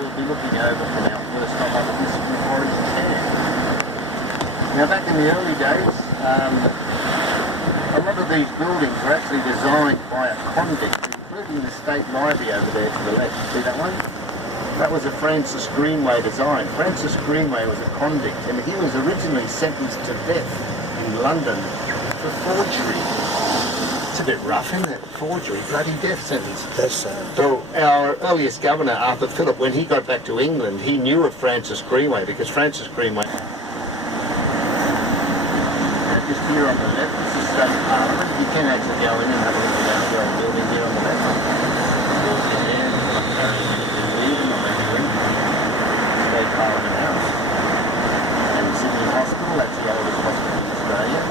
we'll be looking over from our first stop up at Mrs Macquarie's chair. Now back in the early days, a lot of these buildings were actually designed by a convict, including the State Library over there to the left. See that one? That was a Francis Greenway design. Francis Greenway was a convict, and he was originally sentenced to death in London for forgery. It's a bit rough, isn't it? Forgery, bloody death sentence. That's sad. So our earliest governor, Arthur Phillip, when he got back to England, he knew of Francis Greenway because Francis Greenway... Now just here on the left, this is State Parliament. You can actually go in and have a look at the old building here on the left. State Parliament House. And Sydney Hospital, that's the oldest hospital in Australia.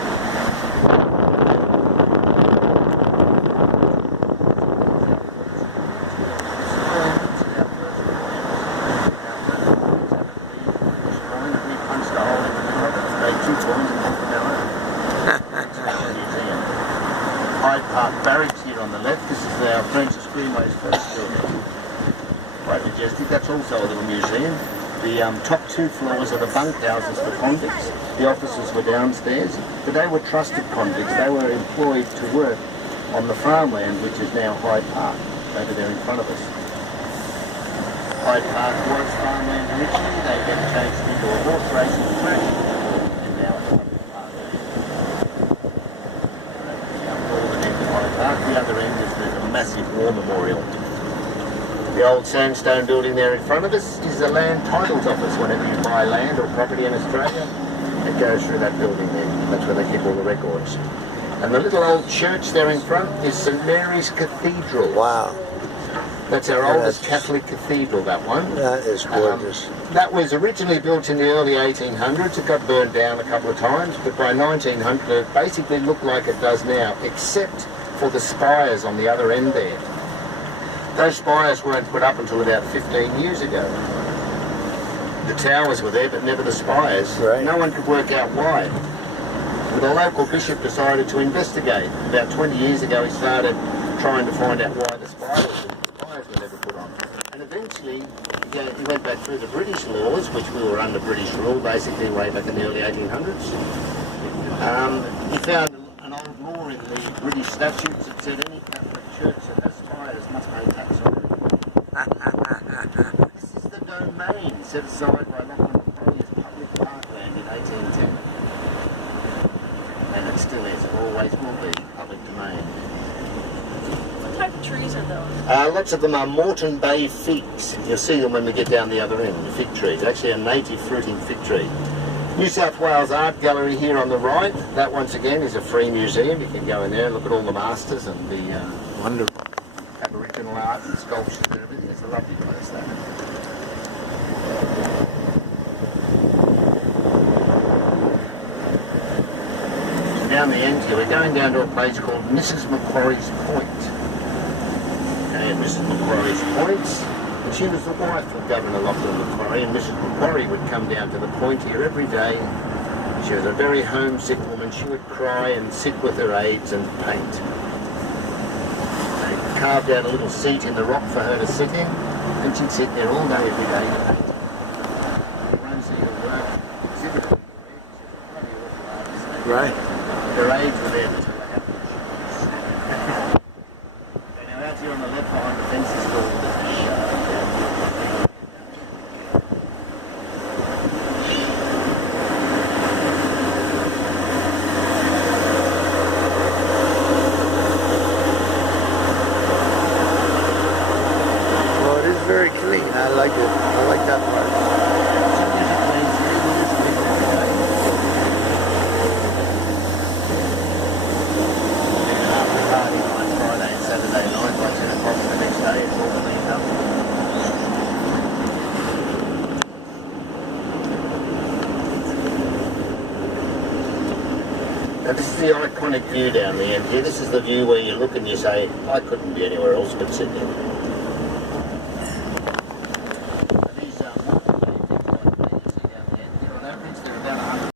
Hyde Park Barracks here on the left. This is our Francis Greenway's first building. Quite majestic. That's also a little museum. The top two floors are the bunk houses for convicts. The officers were downstairs, but they were trusted convicts. They were employed to work on the farmland, which is now Hyde Park, over there in front of us. Hyde Park was farmland originally. They then changed into a horse racing track, and now it's Hyde Park. The other end is there's a massive war memorial. The old sandstone building there in front of us is the land titles office. Whenever you buy land or property in Australia, it goes through that building there. That's where they keep all the records. And the little old church there in front is St Mary's Cathedral. Wow. That's our oldest Catholic cathedral, that one. That is gorgeous. That was originally built in the early 1800s. It got burned down a couple of times, but by 1900 it basically looked like it does now, except for the spires on the other end there. Those spires weren't put up until about 15 years ago. The towers were there, but never the spires. Right. No one could work out why. But the local bishop decided to investigate. About 20 years ago he started trying to find out why the spires were never put on. And eventually he went back through the British laws, which we were under British rule basically way back in the early 1800s. He found an old law in the British statutes that said any Catholic church that has spires must pay tax on it. This is the domain set aside by Lachlan Macquarie as public parkland in 1810. And it still is, it always will be public domain. What type of trees are those? Lots of them are Moreton Bay figs. You'll see them when we get down the other end, the fig trees. Actually a native fruiting fig tree. New South Wales Art Gallery here on the right. That once again is a free museum. You can go in there and look at all the masters and the Wonderful. Aboriginal art and sculptures and everything. It's a lovely place, that. So down the end here, we're going down to a place called Mrs Macquarie's Point. Okay, Mrs Macquarie's Point. And she was the wife of Governor Lachlan Macquarie, and Mrs Macquarie would come down to the point here every day. She was a very homesick woman. She would cry and sit with her aides and paint. They carved out a little seat in the rock for her to sit in, and she'd sit there all day, every day to paint. You won't see her work exhibited. Right. Her aides were there to tell her how good she was. Okay, now out here on the left behind the fence is called the very clean. I like it. I like that part. Friday and Saturday night by 10 o'clock the next day, it's all cleaned up. Now this is the iconic view down the end here. This is the view where you look and you say, I couldn't be anywhere else but Sydney.